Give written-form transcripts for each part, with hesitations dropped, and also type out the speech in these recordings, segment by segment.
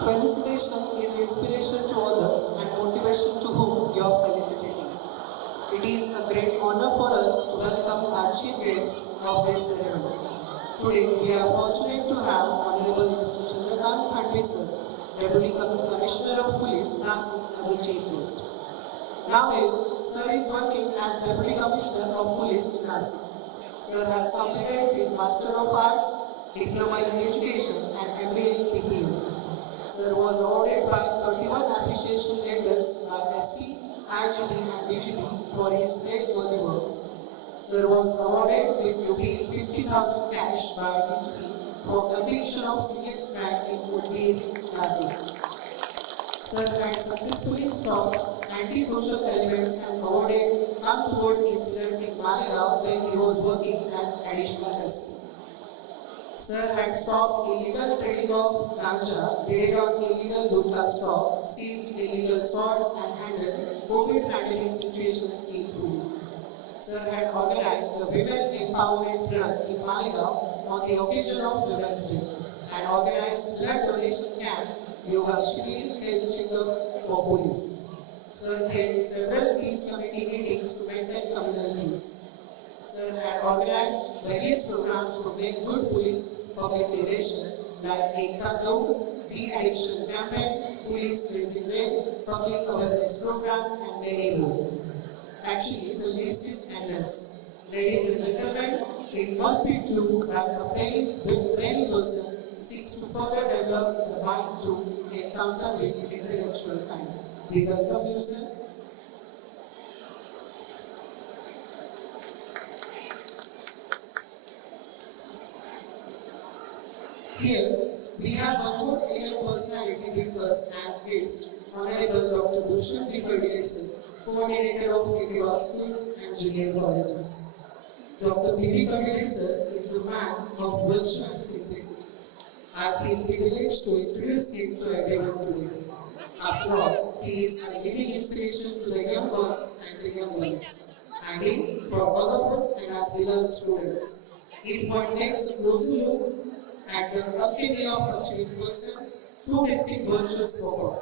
Felicitation is inspiration to others and motivation to whom you are felicitating. It is a great honor for us to welcome our chief guest of this ceremony. Today, we are fortunate to have Honorable Mr. Chandrakant Khandvi sir, Deputy Commissioner of Police, Nasik, as a chief guest. Nowadays, Sir is working as Deputy Commissioner of Police in Nasik. Sir has completed his Master of Arts, Diploma in Education and MBA in PPM. Sir was awarded by 31 appreciation letters by SP, IGP and DGP for his praiseworthy works. Sir was awarded with rupees 50,000 cash by DGP for conviction of serious crime in Udgir, Latur. Sir had successfully stopped anti-social elements and avoided untoward incident in Malegaon when he was working as additional SP. Sir had stopped illegal trading of ganja, raided on illegal gutka stock, seized illegal swords and handled COVID pandemic situations skillfully. Sir had organized the Women Empowerment Run in Malegaon on the occasion of Women's Day and organized blood donation camp, yoga shibir, health checkup for police. Sir held several peace committee meetings to maintain communal peace. Sir had organized various programs to make good police public relation like Ekta Daud, De-Addiction Campaign, Police Raising Rate, Public Awareness Program and many more. Actually, the list is endless. Ladies and gentlemen, it must be true that a brainy person seeks to further develop the mind through encounter with intellectual kind. We welcome you, sir. Here, we have one more eminent personality with us as guest, Honorable Dr. Bhushan V. Kadile, Coordinator of KKR Schools and Junior Colleges. Dr. B. V. Kadile is the man of virtue and simplicity. I feel privileged to introduce him to everyone today. After all, he is a living inspiration to the young ones and the young ones. I mean, for all of us and our beloved students. If one takes a closer look at the alchemy of achieving person, two distinct virtues for God.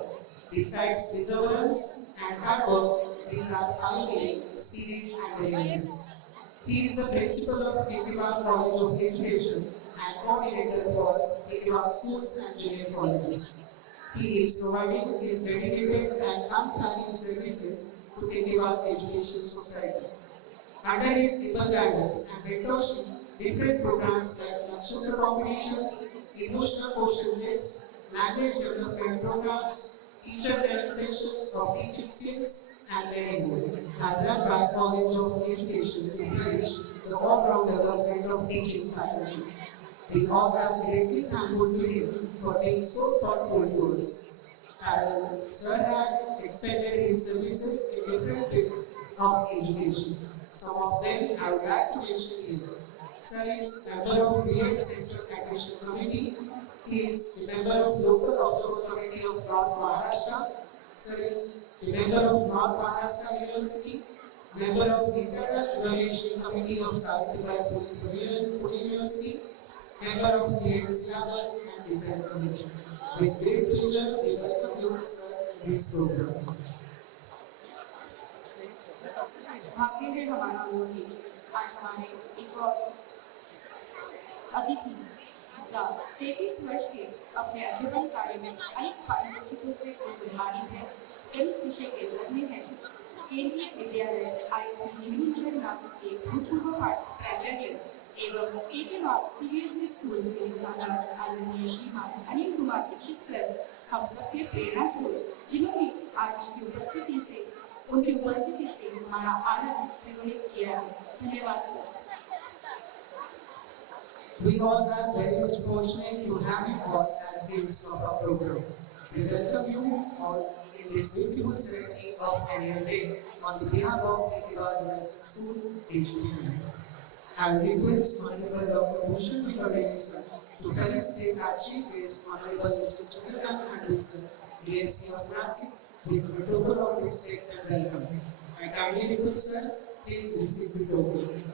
Besides perseverance and hard work, these are pioneering, spirit and willingness. He is the principal of KKR College of Education and coordinator for KKR Schools and Junior Colleges. He is providing his dedicated and unflagging services to KKR Education Society. Under his able guidance and mentorship, different programs like Nakshatra competitions, emotional quotient list, language development programs, teacher training sessions of teaching skills, and many more are run by College of Education to flourish the all-round development of teaching faculty. We all are greatly thankful to him for being so thoughtful to us. Parallel, Sir had expanded his services in different fields of education. Some of them I would like to mention here. Sir is member of B.Ed Central Admission Committee. He is the member of Local Observer Committee of North Maharashtra. Sir is the member of North Maharashtra University, member of Internal Evaluation Committee of Savitribai Phule Pune University, member of B.Ed Syllabus and Design Committee. With great pleasure, we welcome you, sir, in this program. भाग्य है हमारा लोग आज हमारे एक और अतिथि जिनका 33 वर्ष के अपने अध्ययन कार्य में अनेक पारितोषिकों से वो सम्मानित है। गणित विषय के तज्ञ हैं। केंद्रीय विद्यालय ISB नेहरू नगर नासिक के भूतपूर्व प्राचार्य एवं KKR CBSE स्कूल के सलाहकार आदरणीय श्रीमान अनिल कुमार दीक्षित सर हम सबके प्रेरणा स्रोत, जिन्होंने आज की उपस्थिति से उनकी उपस्थिति से हमारा आनंद द्विगुणित किया है। धन्यवाद sir. We all are very much fortunate to have you all as guests of our program. We welcome you all in this beautiful ceremony of annual day on the behalf of KKR University School, HPU. I will request Honorable Dr. Bhushan V. Kadile sir to felicitate our chief guest, Honorable Mr. Chandrakant Khandvi sir, DSP of Nasik, with a token of respect and welcome. I kindly request sir, please receive the token.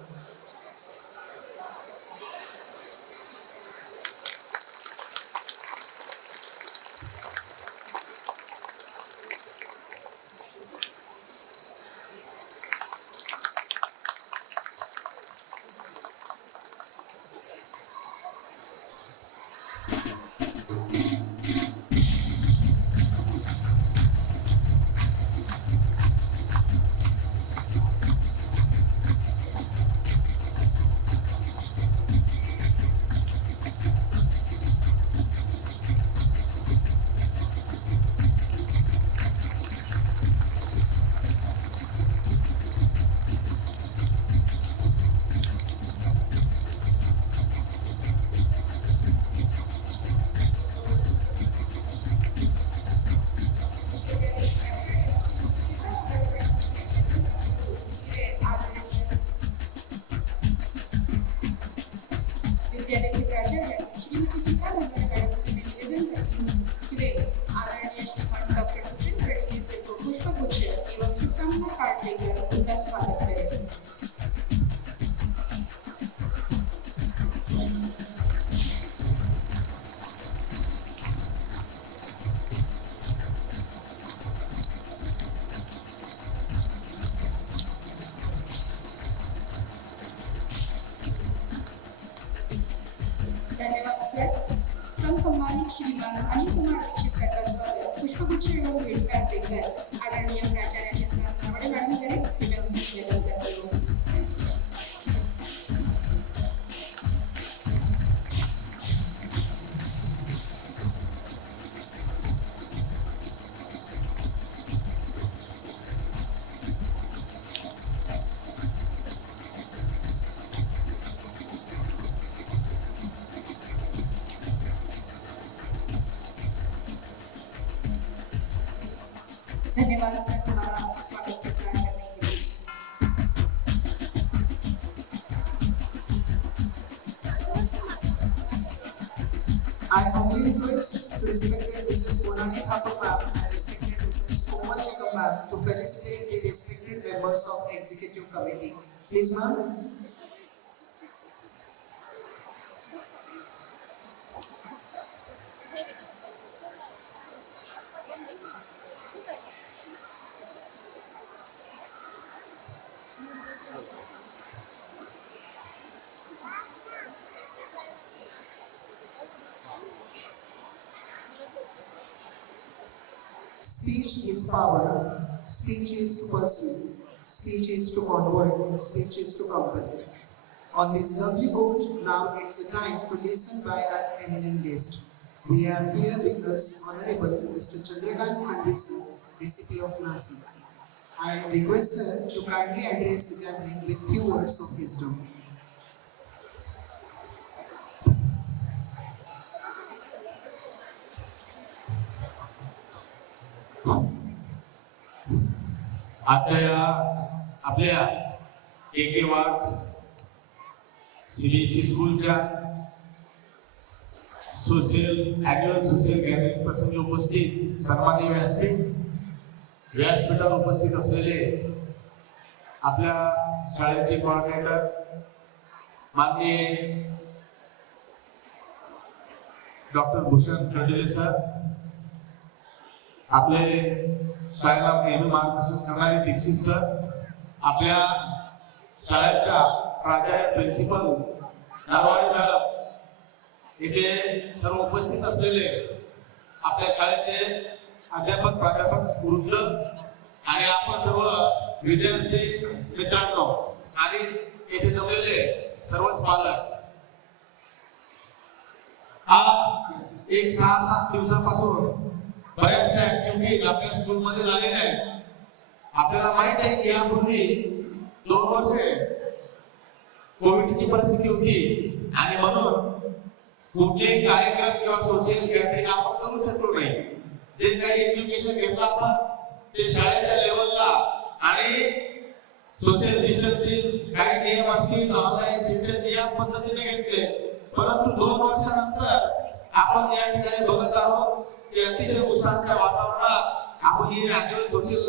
श्रमसन्मानित श्रीमान अनिल कुमार दीक्षित साहेबांचं स्वागत पुष्पगुच्छ एवं भेटकार देकर आदरणीय प्राचार्य Chandrakant नावडे madam करे विनम्र निवेदन करते हैं। धन्यवाद सर हमारा स्वागत सत्कार करने के लिए। I humbly request to respected Mrs. Monali Thakur ma'am and respected Mrs. Komal Nikam ma'am to felicitate the respected members of Executive Committee. Please ma'am. Speech is power, speech is to pursue, speech is to convert, speech is to compel. On this lovely note, now it's a time to listen by our eminent guest. We have here with us Honorable Mr. Chandrakant Khandwisi, DCP of Nasik. I request sir to kindly address the gathering with few words of wisdom. आजच्या या आपल्या के वाघ CBSE स्कूलच्या annual social gathering प्रसंगी उपस्थित सन्माननीय व्यासपीठावर उपस्थित असलेले आपल्या शाळेचे कोऑर्डिनेटर माननीय डॉक्टर भूषण कर्डिले सर, आपले शाळेला नेहमी मार्गदर्शन करणारे दीक्षित सर, आपल्या शाळेच्या प्राचार्य प्रिन्सिपल नारवाडे मॅडम, इथे सर्व उपस्थित असलेले आपल्या शाळेचे अध्यापक प्राध्यापक वृंद आणि आपण सर्व विद्यार्थी मित्रांनो आणि येथे जमलेले सर्वच पालक, आज एक 6-7 दिवसापासून बऱ्याचशा ऍक्टिव्हिटीज आपल्या स्कूलमध्ये झालेल्या आहेत. आपल्याला माहित आहे की यापूर्वी 2 वर्षे कोविडची परिस्थिती होती आणि म्हणून कुठलेही कार्यक्रम किंवा सोशल गॅदरिंग आपण करू शकलो नाही. जे काही एज्युकेशन घेतलं आपण ते शाळेच्या लेवलला आणि सोशल डिस्टन्सिंग काही नियम असतील ऑनलाईन शिक्षण या पद्धतीने घेतले. परंतु 2 वर्षानंतर आपण या ठिकाणी बघत आहोत की अतिशय उत्साहाच्या वातावरणात आपण ही ॲन्युअल सोशल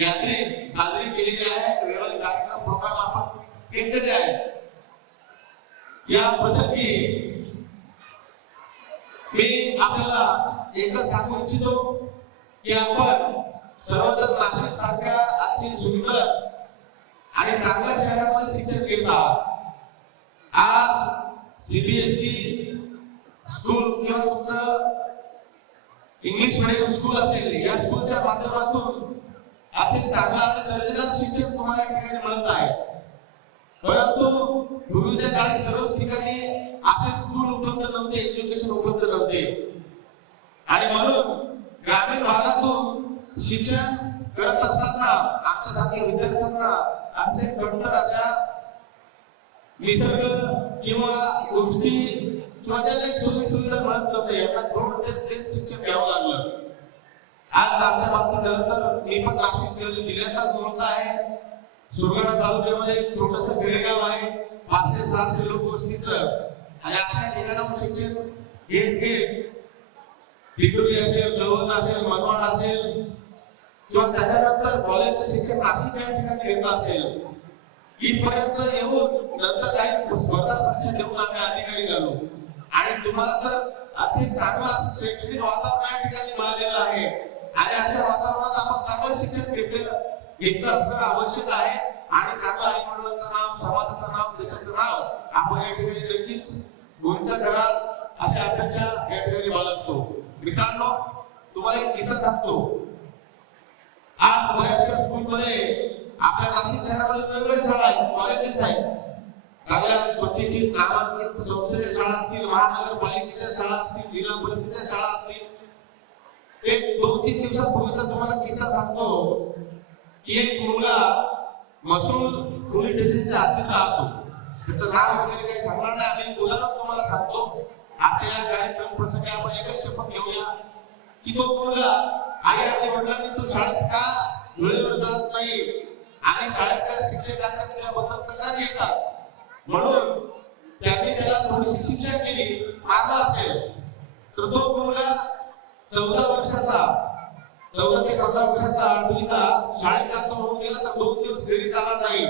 गॅदरिंग साजरी केलेली आहे. वेगवेगळे कार्यक्रम प्रोग्राम आपण घेतलेले आहेत. या प्रसंगी मी आपल्याला एकच सांगू इच्छितो की आपण सर्वजण नाशिक सारख्या अतिशय सुंदर आणि चांगल्या शहरामध्ये शिक्षण घेत आहात. आज सीबीएसई स्कूल किंवा तुमचं इंग्लिश मीडियम स्कूल असेल, या स्कूलच्या माध्यमातून अतिशय चांगलं आणि दर्जेदार शिक्षण तुम्हाला या ठिकाणी मिळत आहे. परंतु पूर्वीच्या काळी सर्वच ठिकाणी असे स्कूल उपलब्ध नव्हते, एज्युकेशन उपलब्ध नव्हते आणि म्हणून ग्रामीण भागातून शिक्षण करत असताना आमच्यासारख्या विद्यार्थ्यांना अतिशय कठोर अशा निसर्ग किंवा गोष्टी किंवा ज्या काही सोयी सुविधा मिळत नव्हत्या, यांना दोन देत शिक्षण घ्यावं लागलं. आज आमच्या बाबतीत झालं तर मी पण नाशिक जिल्ह्यातलाच मूळचा आहे. सुरगाणा तालुक्यामध्ये एक छोटस खेडेगाव आहे, 500-600 लोकवस्तीचं आणि अशा ठिकाणाहून शिक्षण घेत डिंडोरी असेल, कळवण असेल, मनमाड असेल किंवा त्याच्यानंतर कॉलेजचं शिक्षण नाशिक या ठिकाणी घेतलं असेल, इथपर्यंत येऊन नंतर काही स्पर्धा परीक्षा देऊन आम्ही अधिकारी झालो आणि तुम्हाला तर अतिशय चांगलं असं शैक्षणिक वातावरण या ठिकाणी मिळालेलं आहे आणि अशा वातावरणात आपण चांगलं शिक्षण घेतलं असणं आवश्यक आहे आणि चांगलं आई वडिलांचं नाव, समाजाचं नाव, देशाचं नाव आपण या ठिकाणी नक्कीच उंच कराल अशा अपेक्षा या ठिकाणी बाळगतो. मित्रांनो, तुम्हाला एक किस्सा सांगतो. आज बऱ्याचशा स्कूलमध्ये आपल्या नाशिक शहरामध्ये वेगवेगळ्या शाळा आहेत, कॉलेजेस आहेत. चांगल्या प्रतिष्ठित नामांकित संस्थेच्या शाळा असतील, महानगरपालिकेच्या शाळा असतील, जिल्हा परिषदेच्या शाळा असतील. एक 2-3 दिवसापूर्वीचा तुम्हाला किस्सा सांगतो की एक मुलगा मसूळ पोलीस स्टेशनच्या हद्दीत राहतो. त्याचं नाव वगैरे काही सांगणार नाही, आम्ही उदाहरण तुम्हाला सांगतो. आजच्या या कार्यक्रम प्रसंगी आपण एकच शपथ घेऊया की तो मुलगा आई आणि वडिलांनी तू शाळेत का वेळेवर जात नाही आणि शाळेतल्या शिक्षकांना तुझ्याबद्दल तक्रार घेतात म्हणून त्यांनी त्याला थोडीशी शिक्षा केली, मारला असेल. तर तो मुलगा 14 वर्षाचा 14 ते 15 वर्षाचा 8वीचा शाळेत जातो म्हणून गेला तर 2 दिवस घरी चालला नाही.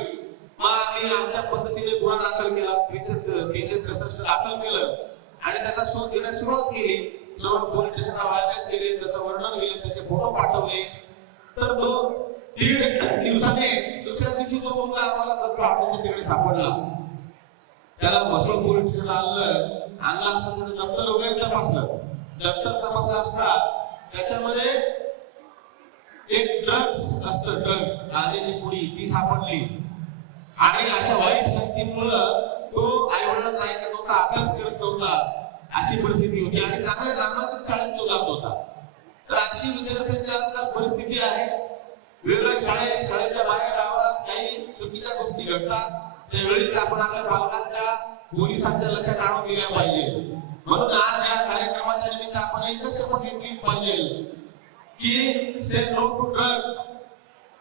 मग आम्ही आमच्या पद्धतीने गुन्हा दाखल केला, 363 दाखल केलं आणि त्याचा शोध घेण्यास सुरुवात केली. सर्व पोलीस स्टेशनला वायरलेस केले, त्याचं वर्णन केले, त्याचे फोटो पाठवले. तर तो 1.5 दिवसाने दुसऱ्या दिवशी तो मुलगा आम्हाला चंद्रहाटेच्या तिकडे सापडला. त्याला मसूळ पोलीस स्टेशनला आणलं असता त्याचं दप्तर वगैरे तपासलं. दप्तर तपासलं असता त्याच्यामध्ये एक ड्रग्स असतं, ड्रग्स गांजाची पुडी ती सापडली. आणि अशा वाईट संगतीमुळं तो आई वडिलांचा ऐकत नव्हता, अभ्यास करत नव्हता, अशी परिस्थिती होती आणि चांगल्या नामांकित शाळेत तो जात होता. तर अशी विद्यार्थ्यांची आजकाल परिस्थिती आहे. वेगवेगळ्या शाळेच्या बाहेर गावात काही चुकीच्या गोष्टी घडतात, त्यावेळीच आपण आपल्या पालकांच्या पोलिसांच्या लक्षात आणून दिल्या पाहिजे. म्हणून आज या कार्यक्रमाच्या निमित्त आपण एकच शपथ घेतली पाहिजे की से नो टू ड्रग्स.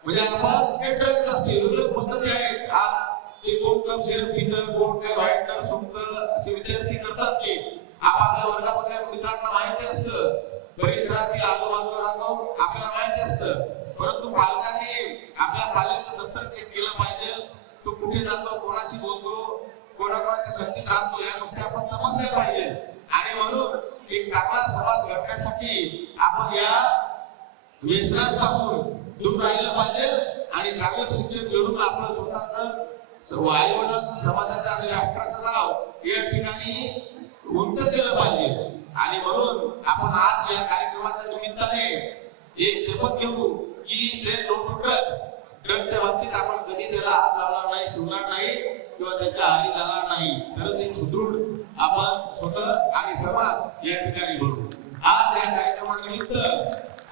म्हणजे आपण हे ड्रग्स असतील वेगवेगळ्या पद्धती आहेत. आज ते कोण कप सिरप पितं, कोण काय व्हाईटनर सुटतं, असे विद्यार्थी करतात. ते आपापल्या वर्गामधल्या मित्रांना माहिती असतं, परिसरातील आजूबाजूला राहतो आपल्याला माहिती असतं. परंतु पालकांनी आपल्या पाल्याचं दप्तर चेक केलं पाहिजे. तो कुठे जातो, कोणाशी बोलतो, कोणाकोणाच्या संगतीत राहतो, या गोष्टी आपण तपासल्या पाहिजे. आणि म्हणून एक चांगला समाज घडण्यासाठी आपण या व्यसनांपासून दूर राहिलं पाहिजे आणि चांगलं शिक्षण घेऊन आपलं स्वतःचं आई वडिलांचं समाजाचं आणि राष्ट्राचं नाव या ठिकाणी उंच केलं पाहिजे. आणि म्हणून आपण आज या कार्यक्रमाच्या निमित्ताने एक शपथ घेऊ की से नो टू ड्रग्स. ड्रग्सच्या बाबतीत आपण कधी त्याला हात लावणार नाही, शिवणार नाही किंवा त्याच्या आहारी जाणार नाही. तरच एक सुदृढ आपण स्वतः आणि समाज या ठिकाणी बनू. आज या कार्यक्रमानिमित्त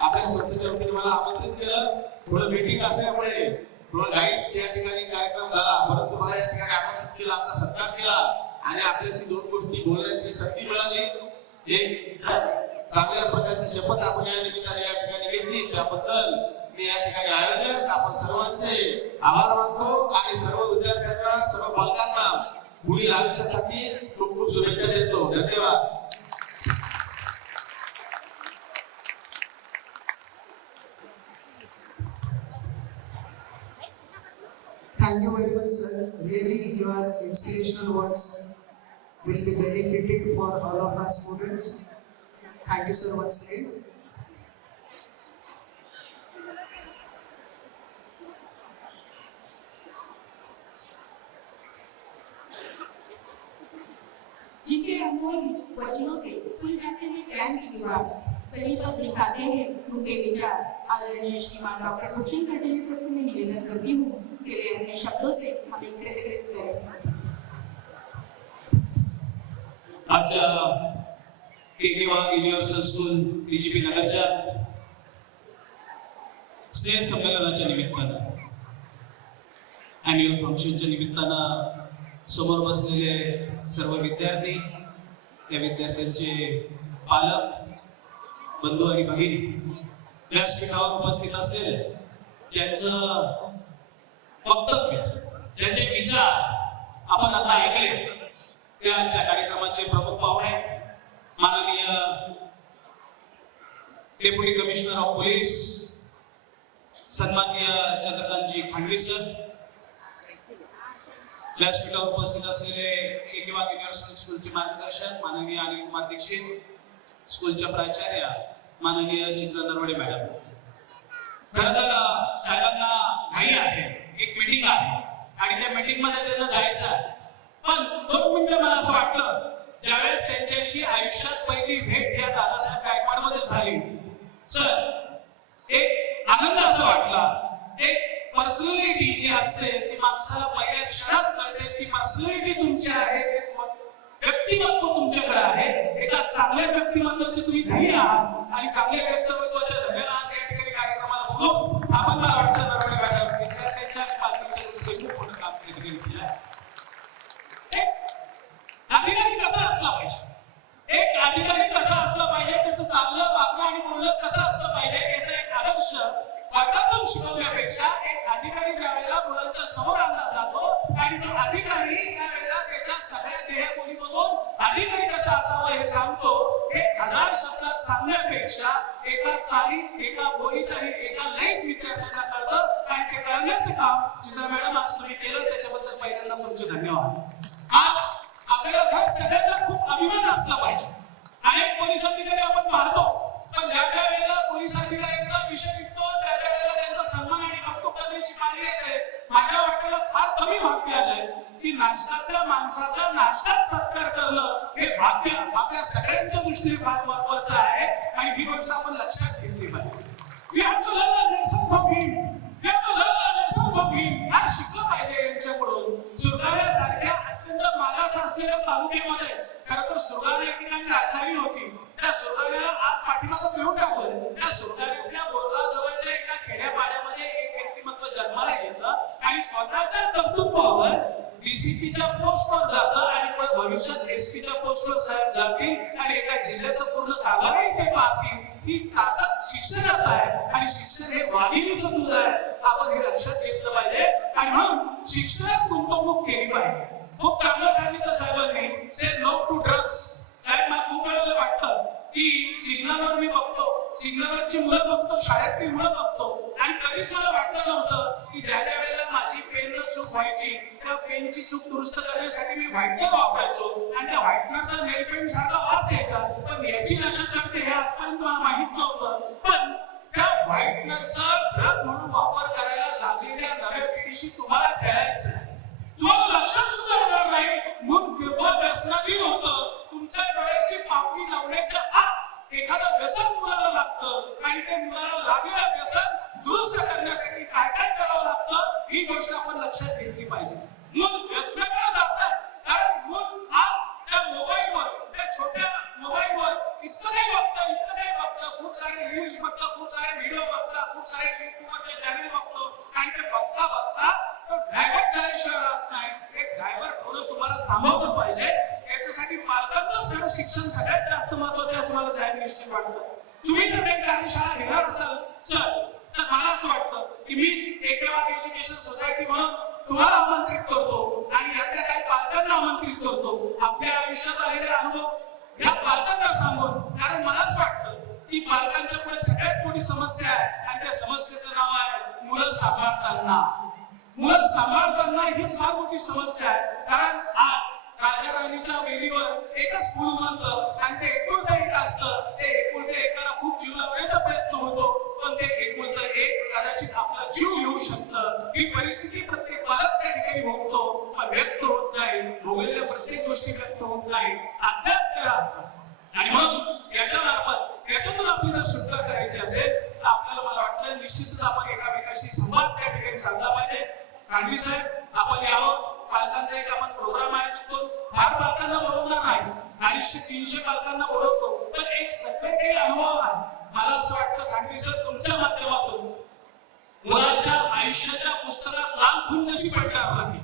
आपल्या संस्थेच्या वतीने मला आमंत्रित केलं. थोडं मीटिंग असल्यामुळे थोडं घाईत या ठिकाणी कार्यक्रम झाला, परंतु मला या ठिकाणी आमंत्रित केलं, आमचा सत्कार केला आणि आपल्याशी 2 गोष्टी बोलण्याची संधी मिळाली. एक चांगल्या प्रकारची शपथ आपण या निमित्ताने या ठिकाणी घेतली, त्याबद्दल मी या ठिकाणी आयोजक आपण सर्वांचे आभार मानतो आणि सर्व विद्यार्थ्यांना, सर्व पालकांना पुढील आयुष्यासाठी खूप खूप शुभेच्छा देतो. धन्यवाद. Thank you very much, sir. Really, your inspirational words will be benefited for all of our students. Thank you, sir, once again. जिनके अनमोल वचनों से खुल जाते हैं ज्ञान की दीवार, सही पथ दिखाते हैं उनके विचार। आदरणीय श्रीमान डॉक्टर भूषण खंडेले सर से मैं निवेदन करती हूँ कि वे अपने शब्दों से हमें कृतकृत करें। आजच्या के वाघ युनिव्हर्सल स्कूल डीजीपी नगरच्या स्नेह संमेलनाच्या निमित्तानं अॅन्युअल फंक्शनच्या निमित्तानं समोर बसलेले सर्व विद्यार्थी, त्या विद्यार्थ्यांचे पालक, बंधू आणि भगिनी, व्यासपीठावर उपस्थित असलेले त्यांचं वक्तव्य, त्यांचे विचार आपण आता ऐकले, त्या आजच्या कार्यक्रमाचे प्रमुख पाहुणे माननीय डेप्युटी कमिशनर ऑफ पोलीस सन्माननीय चंद्रकांतजी खांडवी सर, व्यासपीठावर उपस्थित असलेले के वाघ युनिव्हर्सल स्कूलचे मार्गदर्शक माननीय अनिल कुमार दीक्षित, स्कूलच्या प्राचार्य माननीय चित्रा नरवडे मॅडम। खरं तर साहेबांना घाई आहे, एक मीटिंग आहे आणि त्या मीटिंग मध्ये त्यांना जायचं आहे, पण 2 मिनिटं मला असं वाटलं ज्यावेळेस त्यांच्याशी आयुष्यात पहिली भेट या दादासाहेब गायकवाड मध्ये झाली, सर एक आनंद असा वाटला. एक पर्सनॅलिटी जी असते ती माणसाला पहिल्या क्षणात कळते. ती पर्सनॅलिटी तुमची आहे, ते व्यक्तिमत्व तुमच्याकडे आहे. एका चांगल्या व्यक्तिमत्वाचे तुम्ही धनी आहात आणि चांगल्या व्यक्तिमत्वाच्या धन्याला आज या ठिकाणी कार्यक्रमाला बोलून आपण मला वाटतं नरवणे मॅडम विद्यार्थ्यांच्या आणि पालकांच्या दृष्टीने खूप मोठं काम त्या ठिकाणी केलं आहे. अधिकारी कसा असला पाहिजे, एक अधिकारी कसा असला पाहिजे, त्याचं चाललं वागणं आणि बोलणं कसं असलं पाहिजे याचा एक आदर्श वर्गातून शिकवण्यापेक्षा एक अधिकारी ज्या वेळेला मुलांच्या समोर आणला जातो आणि तो अधिकारी त्यावेळेला त्याच्या सगळ्या देहबोलीमधून अधिकारी कसा असावा हे सांगतो. हे 1000 शब्दात सांगण्यापेक्षा एका चालीत, एका बोलीत आणि एका लयीत विद्यार्थ्यांना कळतं आणि ते कळण्याचं काम चित्रा मॅडम आज तुम्ही केलं, त्याच्याबद्दल पहिल्यांदा तुमचे धन्यवाद. आज आपल्याला घर सगळ्यांना खूप अभिमान असला पाहिजे. अनेक पोलीस अधिकारी आपण पाहतो, पण ज्या ज्या वेळेला पोलीस अधिकाऱ्यांचा विषय निघतो त्या वेळेला त्यांचा सन्मान आणि कौतुक करण्याची पाळी येते. माझ्या वाटेला फार कमी भाग्य आलंय की नाशकातल्या माणसाचा नाशकात सत्कार करणं हे भाग्य आपल्या सगळ्यांच्या दृष्टीने फार महत्वाचं आहे आणि ही गोष्ट आपण लक्षात घेतली पाहिजे. We have to learn a lesson from him. We have to learn a lesson from him. आज शिकलं पाहिजे यांच्याकडून. सुरगाण्यासारख्या अत्यंत मागास असलेल्या तालुक्यामध्ये खरं तर सुरगाणा एक ठिकाणी राजधानी होती. त्या सुरगाण्याला आज पाठीमागं घेऊन टाकलंय. त्या सुरगाण्यातल्या बोरगाव जवळच्या एका खेड्यापाड्यामध्ये एक व्यक्तिमत्व जन्माला येतं आणि स्वतःच्या कर्तृत्वावर डीसीपीच्या पोस्टवर जातं आणि पुढे भविष्यात एसपीच्या पोस्टवर साहेब जातील आणि एका जिल्ह्याचं पूर्ण कारभारही ते पाहतील. ही ताकद शिक्षणात आहे आणि शिक्षण हे वाघिणीचं दूध आहे. आपण हे लक्षात घेतलं पाहिजे आणि म्हणून शिक्षणात गुंतवणूक केली पाहिजे. खूप चांगलं सांगितलं साहेबांनी, से नो टू ड्रग्स. साहेब मला खूप वेळेला वाटतं की सिग्नलवर मी बघतो, सिग्नलवरची मुलं बघतो, शाळेतली मुलं बघतो आणि कधीच मला वाटलं नव्हतं की ज्या ज्या वेळेला माझी पेनला चूक व्हायची त्या पेनची चूक दुरुस्त करण्यासाठी मी व्हाईटनर वापरायचो आणि त्या व्हाईटनरचा नेल पेंट सारखा वास यायचा, पण याची नशा चढते हे आजपर्यंत मला माहित नव्हतं. पण त्या व्हाईटनरचा ड्रग म्हणून वापर करायला लागलेल्या नव्या पिढीशी तुम्हाला खेळायचं आहे. तुम्हाला लक्षात सुद्धा येणार नाही मूल किरकोळ व्यसनाधीन होतं. तुमच्या डोळ्याची पापणी लावण्याच्या आत एखादं व्यसन मुलाला लागतं आणि ते मुलाला लागलेलं व्यसन दुरुस्त करण्यासाठी काय काय करावं लागतं ही गोष्ट आपण लक्षात घेतली पाहिजे. मूल व्यसनाकडे जातात कारण मूल आज त्या मोबाईलवर, त्या छोट्या मोबाईलवर इतकं काही बघतं, खूप सारे रील्स बघतं, खूप सारे व्हिडिओ बघतं, खूप सारे युट्यूबवरचे चॅनल बघतो आणि ते बघता तो डायव्हर्ट झाल्याशिवाय राहत नाही. एक डायव्हर्ट होणं तुम्हाला थांबवलं पाहिजे. याच्यासाठी पालकांचंच खरं शिक्षण सगळ्यात जास्त महत्वाचं असं मला साहेब निश्चित वाटतं. तुम्ही जर काही कार्यशाळा घेणार असाल सर तर मला असं वाटतं की मीच एकेवाग एज्युकेशन सोसायटी म्हणून तुम्हाला आमंत्रित करतो आणि यातल्या काही पालकांना आमंत्रित करतो. आपल्या आयुष्यात आलेले अनुभव या पालकांना सांगून, कारण मला असं वाटतं की पालकांच्या पुढे सगळ्यात मोठी समस्या आहे आणि त्या समस्येचं नाव आहे मुलं सांभाळताना. मुलं सांभाळताना हीच फार मोठी समस्या आहे. कारण आज राजा राणीच्या वेलीवर एकच फुल उमलतं आणि ते एकुलतं एक असतं. ते एकुलते एकाला खूप जीव लावण्याचा प्रयत्न होतो, पण ते एकुलतं एक कदाचित आपला जीव घेऊ शकतं. ही परिस्थिती प्रत्येक पालक त्या ठिकाणी भोगतो, पण व्यक्त होत नाही. भोगलेल्या प्रत्येक गोष्टी व्यक्त होत नाही, अज्ञात राहतात आणि म्हणून याच्या मार्फत याच्यातून आपली जर सुटका करायची असेल तर आपल्याला मला वाटतं निश्चितच आपण एकामेकाशी संवाद त्या ठिकाणी साधला पाहिजे. कांडवी साहेब आपण यावं, पालकांचा एक आपण प्रोग्राम आयोजित करू. फार पालकांना बोलवणार नाही, 250-300 पालकांना बोलवतो, पण एक सगळे काही अनुभव आहे. मला असं वाटतं कांडवी सर तुमच्या माध्यमातून मुलाच्या आयुष्याच्या पुस्तकात लाल खून कशी पडणार नाही,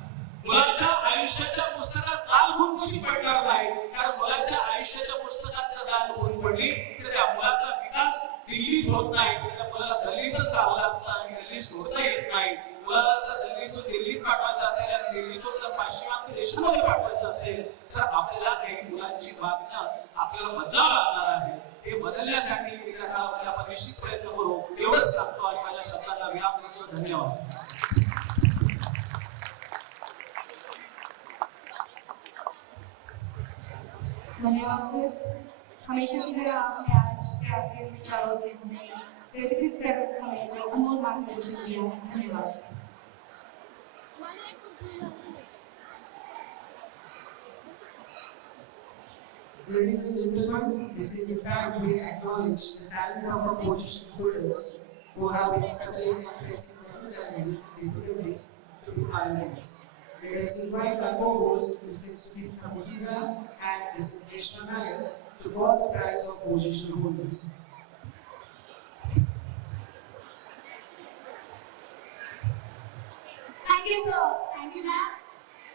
मुलाच्या आयुष्याच्या पुस्तकात लाल खून कशी पडणार नाही, कारण मुलाच्या आयुष्याच्या पुस्तकात जर लाल खून पडली तर त्या मुलाचा विकास दिल्लीत होत नाही, त्या मुलाला गल्लीतच राहावं लागतं आणि गल्ली सोडता येत नाही. मुलाला जर दिल्लीतून दिल्लीत पाठवायचं असेल आणि दिल्लीतून जर पाश्चिमात्य देशामध्ये पाठवायचं असेल तर आपल्याला काही मुलांची वागणं आपल्याला बदलावं लागणार आहे. हे बदलण्यासाठी एका काळामध्ये आपण निश्चित प्रयत्न करू एवढंच सांगतो आणि माझ्या शब्दांना विराम देतो. धन्यवाद. धन्यवाद सर. हमेशा की तरह आपने आज के आपके विचारों से हमें प्रेरित कर हमें जो अनमोल मार्गदर्शन दिया, धन्यवाद. Ladies and gentlemen, this is the time we acknowledge the talent of our position holders who have been struggling and facing many challenges and difficulties to be pioneers. Let us invite our co-host Mrs. Smita Muzina and Mrs. Reshma Nair to call the prize of position holders. Thank you, sir. Thank you, ma'am.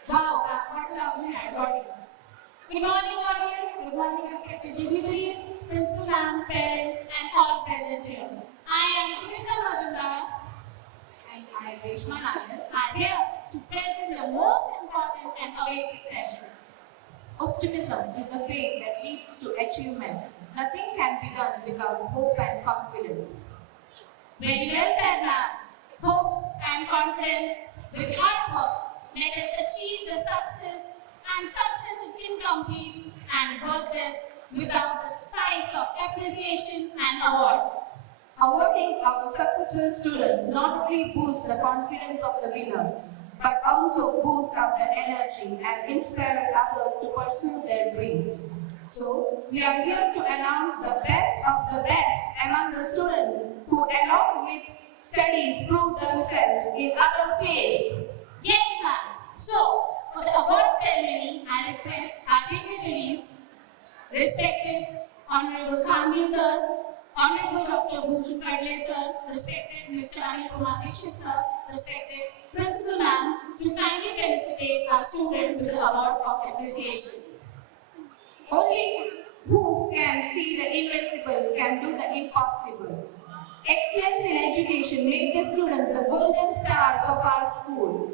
Wow, what a lovely audience. Good morning, audience. Good morning, respected dignitaries, principal ma'am, parents, and all present here. I am Sudhindra Majumdar, And I am Reshma Nair. are here to present the most important and awaited session. Optimism is the faith that leads to achievement. Nothing can be done without hope and confidence. Very well said, ma'am. Hope and confidence with hard work, let us achieve the success, and success is incomplete and worthless without the spice of appreciation and award. Awarding our successful students not only boosts the confidence of the winners, but also boosts up the energy and inspire others to pursue their dreams. So, we are here to announce the best of the best among the students who, along with studies, prove themselves in other fields. Yes, ma'am. So, for the award ceremony, I request our dignitaries, respected Honorable Gandhi sir, Honorable Dr. Bhushan Kadle sir, respected Mr. Anil Kumar Dixit sir, respected Principal ma'am, to kindly felicitate our students with the award of appreciation. Only who can see the invisible can do the impossible. Excellence in education made the students the golden stars of our school.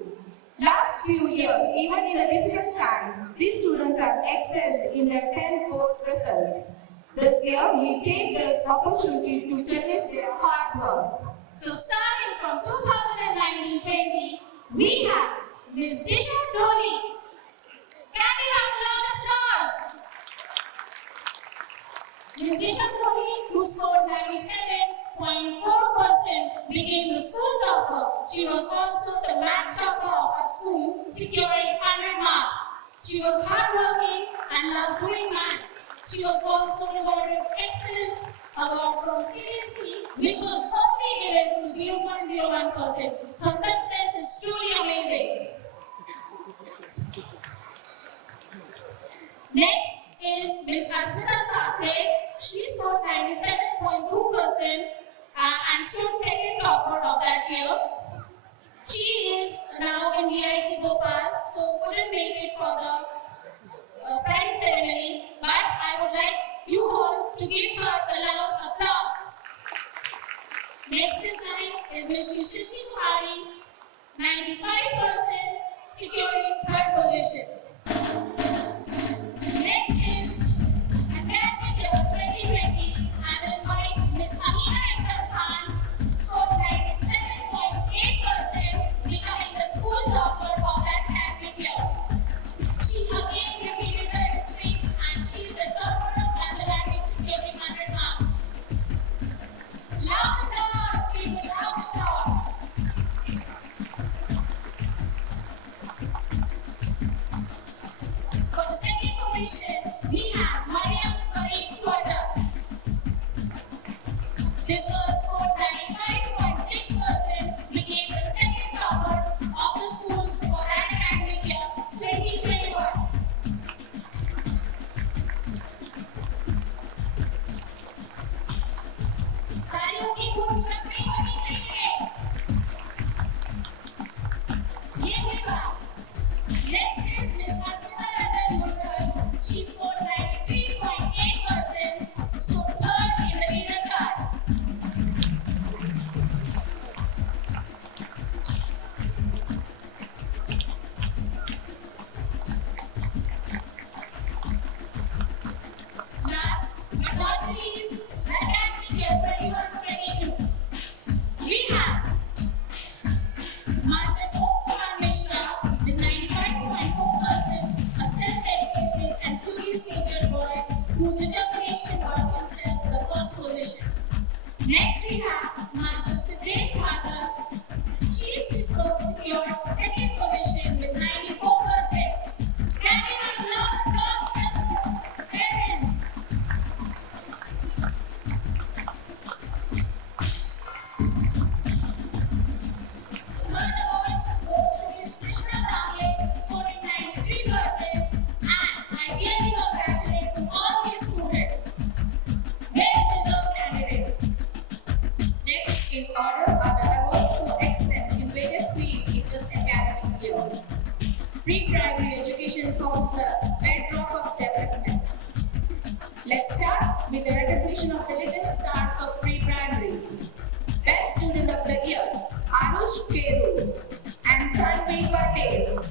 Last few years, even in the difficult times, these students have excelled in their 10 board results. This year, we take this opportunity to cherish their hard work. So starting from 2019-20, we have Ms. Disha Dholi. Can we have a loud applause? Ms. Disha Dholi, who scored 97.4%, became the school topper. She was also the math topper of our school, securing 100 marks. She was hardworking and loved doing maths. She was also awarded Excellence Award from CBSE, which was only given to 0.01%. Her success is truly amazing. Next is Ms. Asmita Sakre. She scored 97.2% and stood second topper of that year. She is now in VIT Bhopal, so couldn't make it for the prize ceremony, but I would like you all to give her a loud applause. Next is Ms. Shrishti Kumari, 95%, securing third position. Next is Academic Year 2020. I will invite Ms. Amina Ikram Khan, scored 97.8%, becoming the school topper of that academic year. She again repeated her history and she is the topper of mathematics, securing 100 marks. Loud applause, people, loud applause. For the second position, we have Mariam Farid Khwaja. This girl scored 95.6%, became the second topper of the school for that academic year 2021. तालियों की गूंज कम नहीं होनी चाहिए। ये हुई बात। Next is Ms. Asmita Ratan Murkar. She scored 93.8%, stood third in the leader chart. Last but not least, the academic year 21-22. We have Master Om Kumar Mishra with 95.4%, a self-dedicated and truly-spirited boy whose determination got himself the first position. Next we have Master Siddesh Thakur. She secured second position with 94%. Can we have a loud applause for parents? start with the recognition of the Little Stars of Pre-Primary. Best Student of the Year, Arush Keru and Sanvi Patel.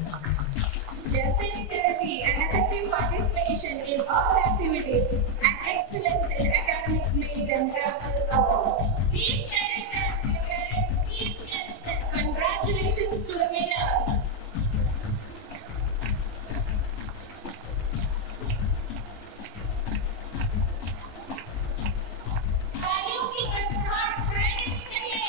Their sincerity and effective participation in all activities and excellence in academics made them grab this award. Please cherish them, your parents. Please cherish them. Congratulations to the winners. Value people hearts ready today.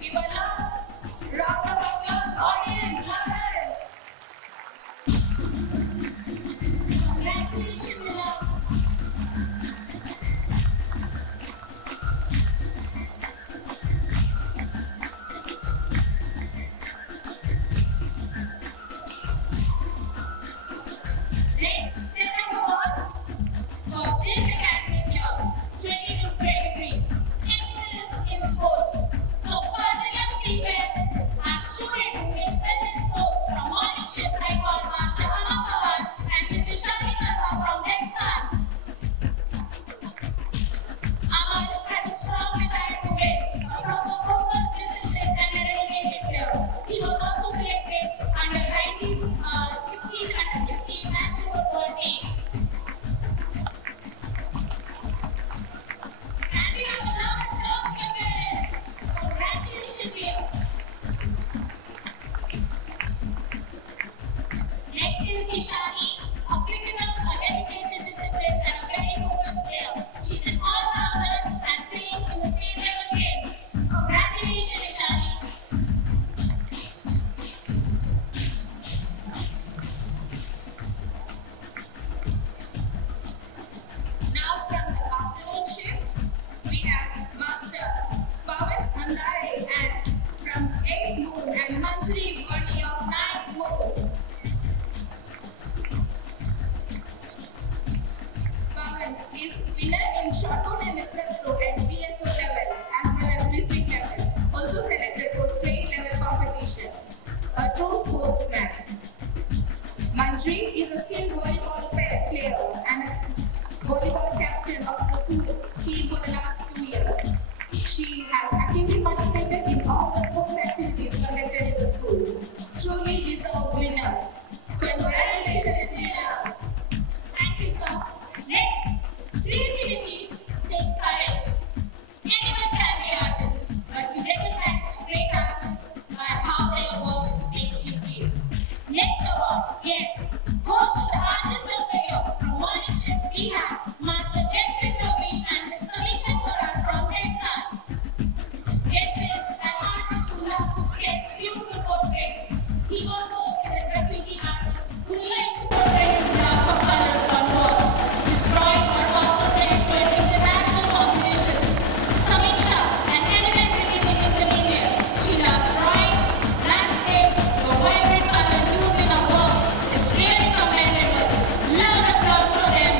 Give a loud round of applause, audience, louder. Congratulations, winners. Next, 7 awards for this academic year, 22-23. Excellence in sports. So, Fazila Seabed, a student who excelled in sports from morning shift icon Master Amma Pawan and Mrs. Shani Karma from Texan. Aman has a strong desire to win, a proper focus, discipline, and a dedicated player. He was also selected under 16 under 16 national football team. And we have a lot of applause, your parents. Congratulations, dear. Next is Ishani, a cricketer, a dedicated, disciplined, and a very focused player. She's an all-rounder and playing in the state level games. Congratulations, Ishani. Now from the afternoon shift, we have Master Pawan Andare and from 8th Moon and Manjari Body of 9th Moon. Pawan is winner in shot put and discus throw at BSO level as well as district level. Also selected for state level competition. A true sportsman. Manjari is a skilled volleyball player and a volleyball captain of the school team for the last 2 years. She has actively participated in all the sports activities conducted in the school. Truly deserved winners. Congratulations, winners. Thank you, sir. Next, creativity takes courage. Anyone can be artist, but you recognize a great artist by how their works makes you feel. Next award, yes, goes to the artist of the year. From morning shift, we have Master Jetson Toby and Miss Samisha Koran from Texan. Jetson, an artist who loves to sketch beautiful portraits. He also is a graffiti artist who likes to portray his love for colors on walls. His drawing are also sent to international competitions. Samisha, an elementary in intermediate. She loves drawing, landscapes, the vibrant color used in her work is really commendable. Loud applause for them.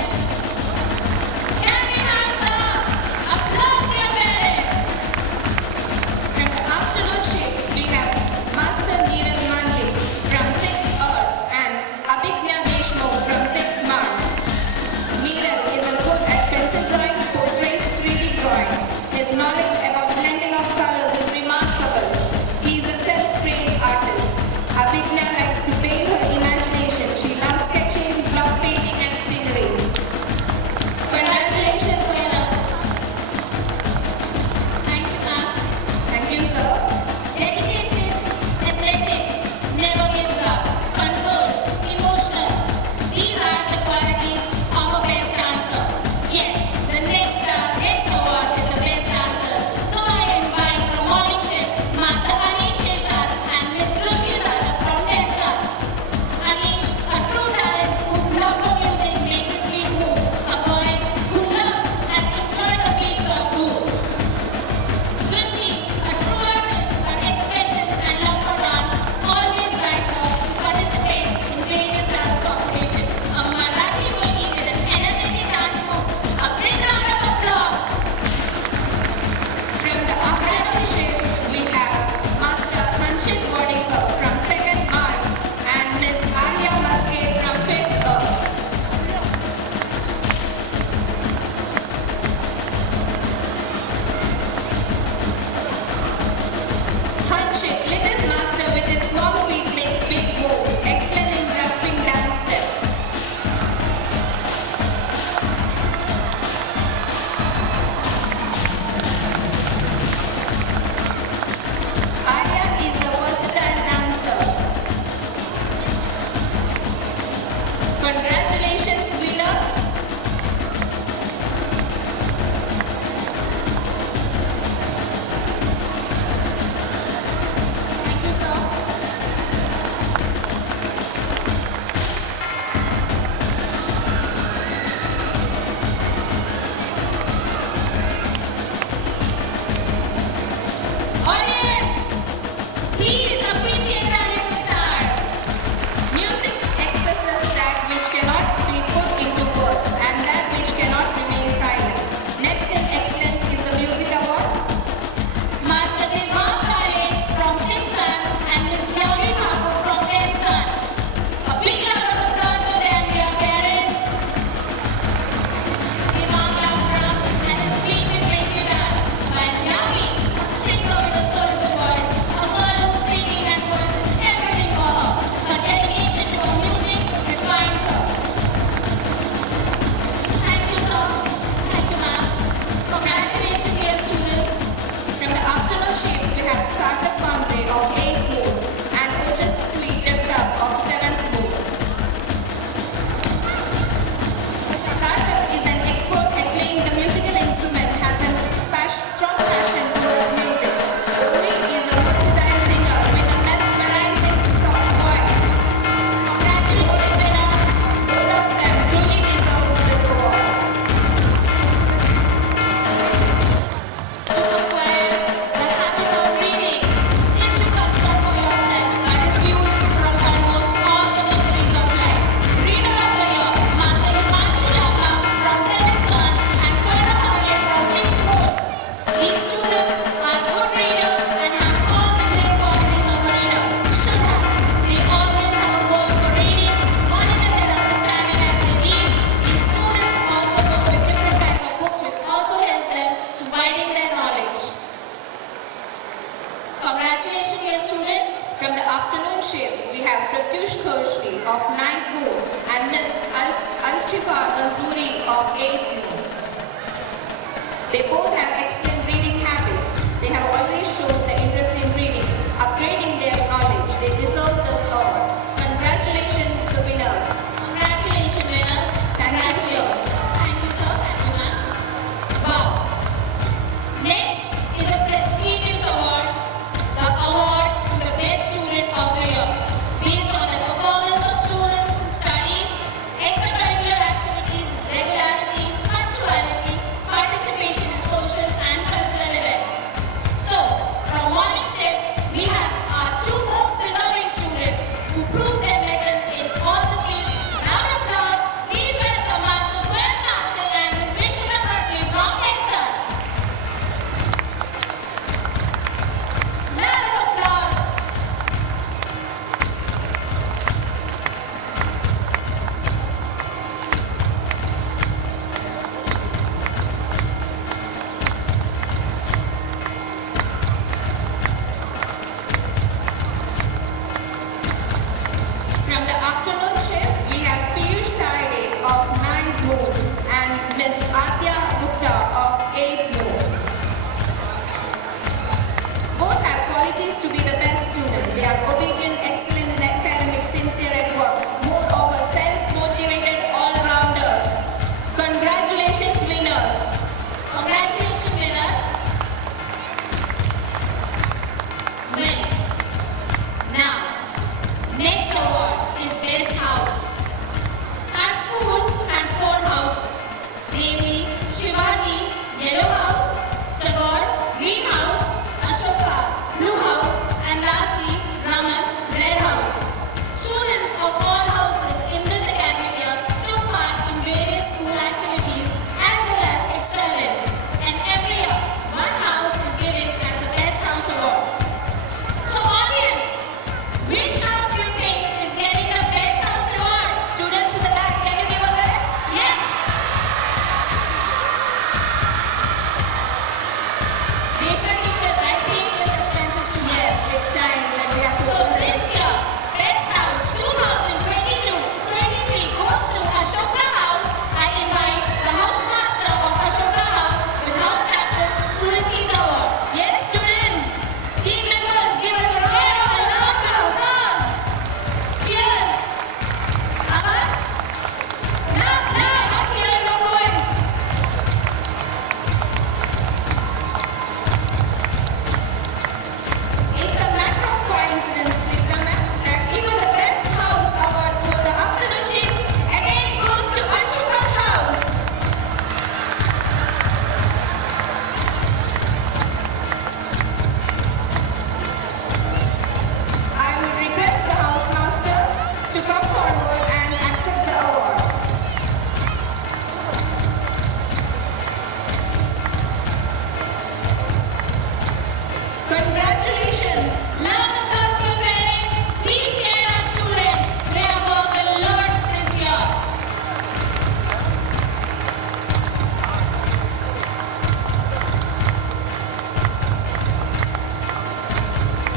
They both have excellent reading habits. They have always shown the interest in reading, upgrading their knowledge. They deserve this award. Congratulations, the winners. Congratulations, winners. Thank you, sir. Thank you, sir. Thank you, ma'am. Wow. Next is a prestigious award, the award to the best student of the year, based on the performance of students in studies, extracurricular activities, regularity, punctuality, participation in social and cultural events. So, from morning shift, we have our two most deserving students who proved their mettle in all the fields. Round of applause, please welcome Master Swayan Kapsil and Ms. Vishnuda Prasvi from Pensar. Loud applause. From the afternoon shift, we have Piyush Tayde of 9th Moon and Ms. Adya Gupta of 8th Moon. Both have qualities to be the best student. They are obedient, excellent in academics, sincere at work. Moreover, self-motivated all-rounders. Congratulations, winners. Congratulations, winners. Well, now, next award is Best House. Our school has 4 houses, namely Shivaji, Yellow House, Tagore, Green House, Ashoka, Blue House, and lastly, Raman, Red House. Students of all houses in this academic year took part in various school activities as well as extra events, and every year, one house is given as the Best House Award. So audience, which house you think is getting the Best House Award? Students in the back, can you give a guess? Yes. Reshma teacher, I think the suspense is too much. Yes, it's time that we have to So open the this year, Best House 2022-23 goes to Ashoka House. I invite the house master of Ashoka House with house captains to receive the award. Yes, students. Team members, give a round of applause. Cheers. Abbas, No, not hearing the voice. It's a matter of coincidence, Vikram, that even the best house award for the afternoon shift again goes to Ashoka House. I would request the house master to come forward and accept the award. Congratulations. loud applause to parents. Please share our students. They have worked a lot this year.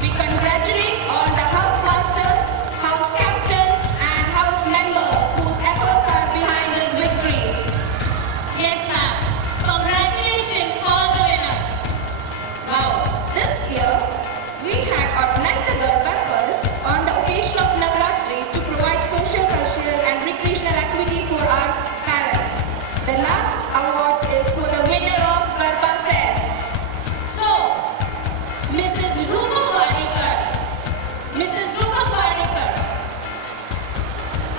We congratulate all the house masters, house captains, and house members whose efforts are behind this victory. Yes, ma'am. Congratulations, all the winners. Wow, this year we had organized a Garba Fest on the occasion of Navratri to provide social, cultural, and recreational activity for our parents. The last award is for the winner of Garba Fest. So, Mrs. Rupa Wadikar, Mrs. Rupa Wadikar,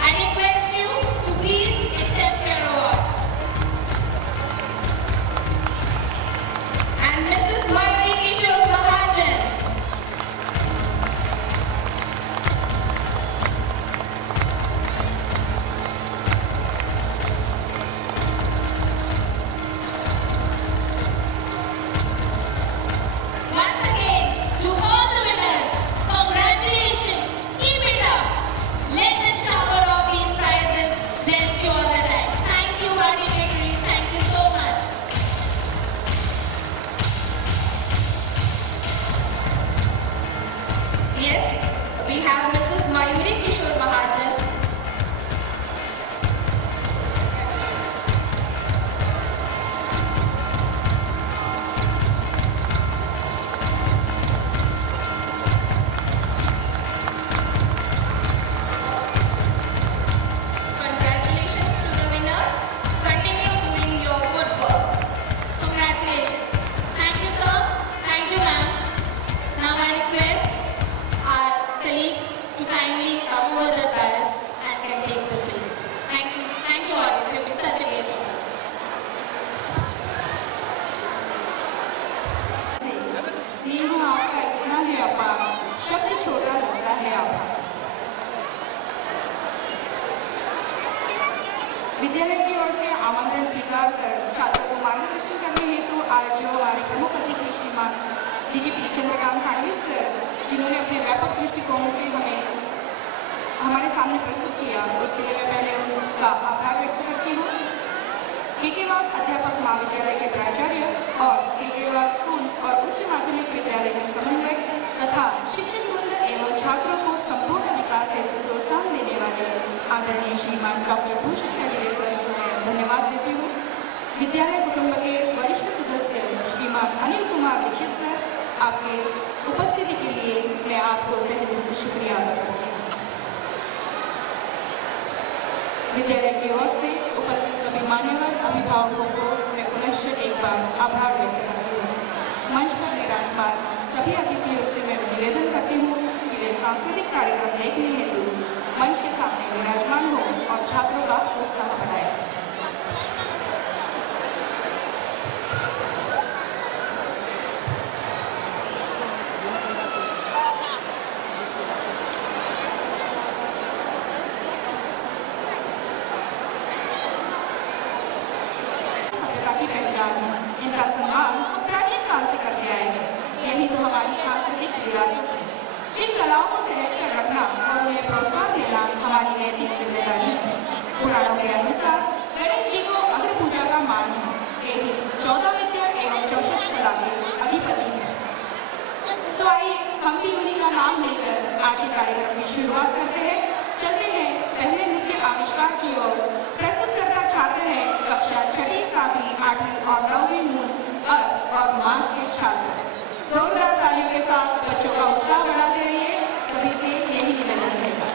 I request you to please accept your award. And Mrs. Mayuri Kishore Mahajan. स्वीकार कर छात्रों को मार्गदर्शन करने हेतु आज जो हमारे प्रमुख अतिथि श्रीमान डीजीपी चंद्रकांत खांडवी सर, जिन्होंने अपने व्यापक दृष्टिकोण से हमें हमारे सामने प्रस्तुत किया, उसके लिए मैं पहले उनका आभार व्यक्त करती हूँ। के वाग अध्यापक महाविद्यालय के प्राचार्य और के वाग स्कूल और उच्च माध्यमिक विद्यालय के समन्वयक तथा शिक्षक वृंद एवं छात्रों को संपूर्ण विकास हेतु प्रोत्साहन देने वाले आदरणीय श्रीमान डॉक्टर भूषण कडिले सर को मैं धन्यवाद देती हूँ। विद्यालय कुटुंब के वरिष्ठ सदस्य श्रीमान अनिल कुमार दीक्षित सर, आपके उपस्थिति के लिए मैं आपको तहे दिल से शुक्रिया अदा करती हूँ। विद्यालय की ओर से उपस्थित सभी मान्यवर अभिभावकों को मैं पुनश्च एक बार आभार व्यक्त करती हूँ। मंच पर विराजमान सभी अतिथियों से मैं निवेदन करती हूँ कि वे सांस्कृतिक कार्यक्रम देखने हेतु मंच के सामने विराजमान हो और छात्रों का उत्साह बढ़ाएं। की पहचान है, इनका सम्मान हम प्राचीन काल से करते आए हैं। यही तो हमारी सांस्कृतिक विरासत है। इन कलाओं को सहेज कर रखना और उन्हें प्रोत्साहन देना हमारी नैतिक जिम्मेदारी है। पुराणों के अनुसार गणेश जी को अग्र पूजा का मान है। यही 14 विद्या एवं 64 कला के अधिपति है। तो आइए हम भी उन्हीं का नाम लेकर आज के कार्यक्रम की शुरुआत करते हैं। चलते हैं पहले नृत्य आविष्कार की ओर। प्रस्तुतकर्ता छात्र हैं कक्षा 6वीं, 7वीं, 8वीं और 9वीं मूल और मास के छात्र। जोरदार तालियों के साथ बच्चों का उत्साह बढ़ाते रहिए, सभी से यही निवेदन रहेगा।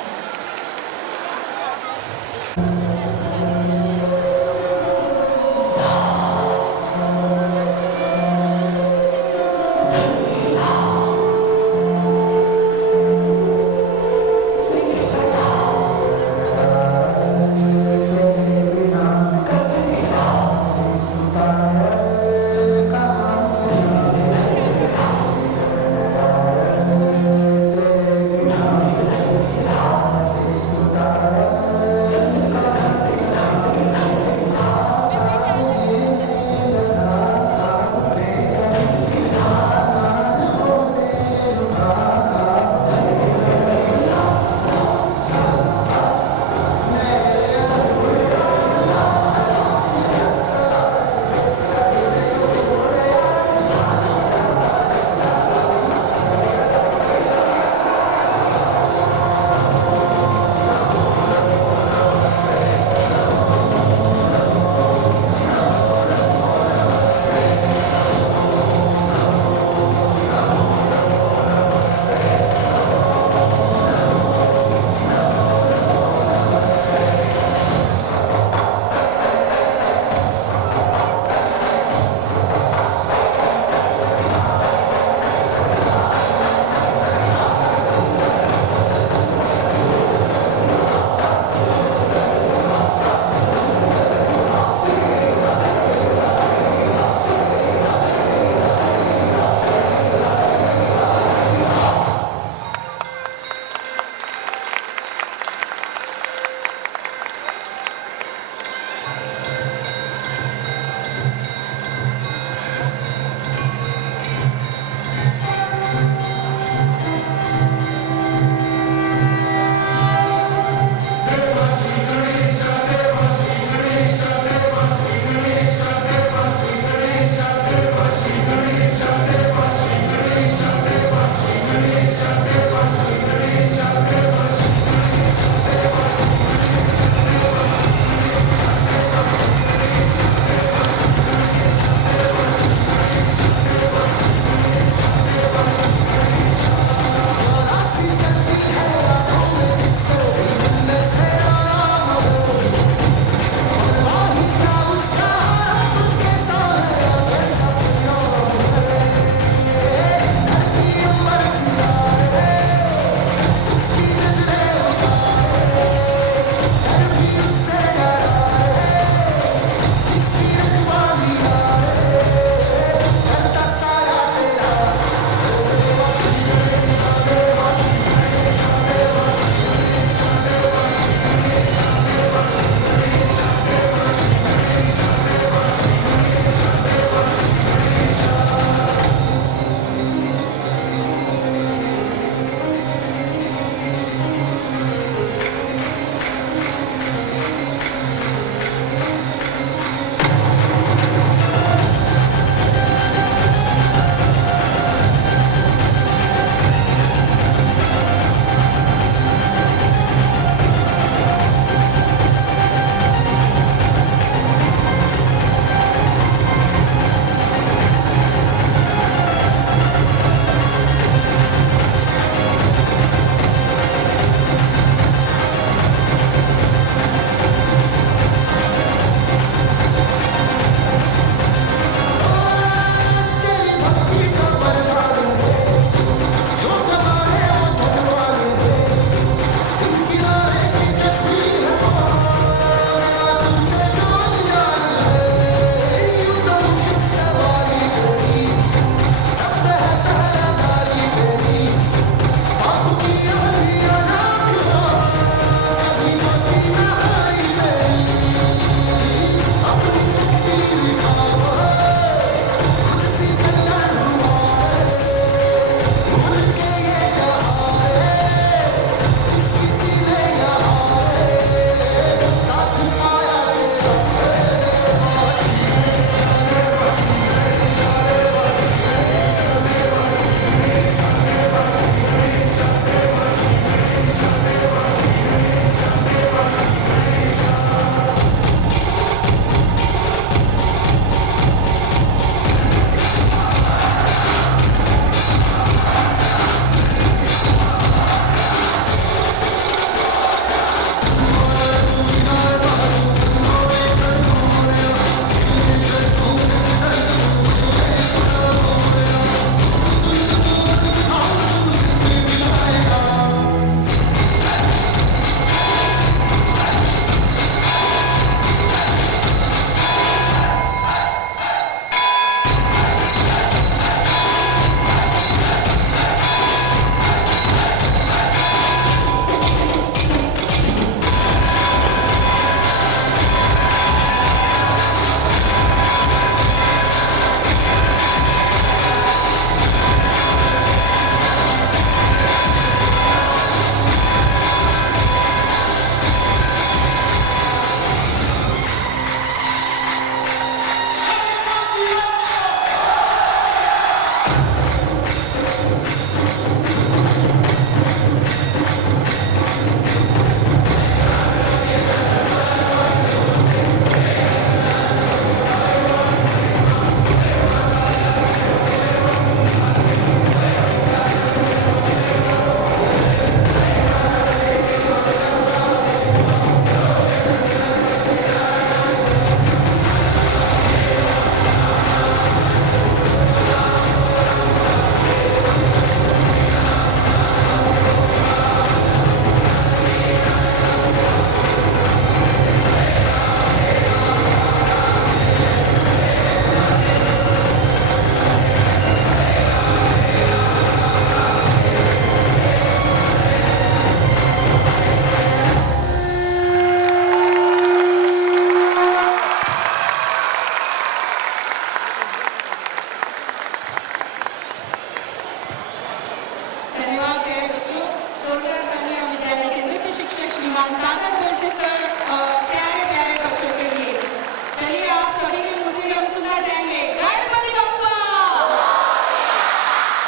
दूसरी ओर सुनना चाहेंगे गणपति बप्पा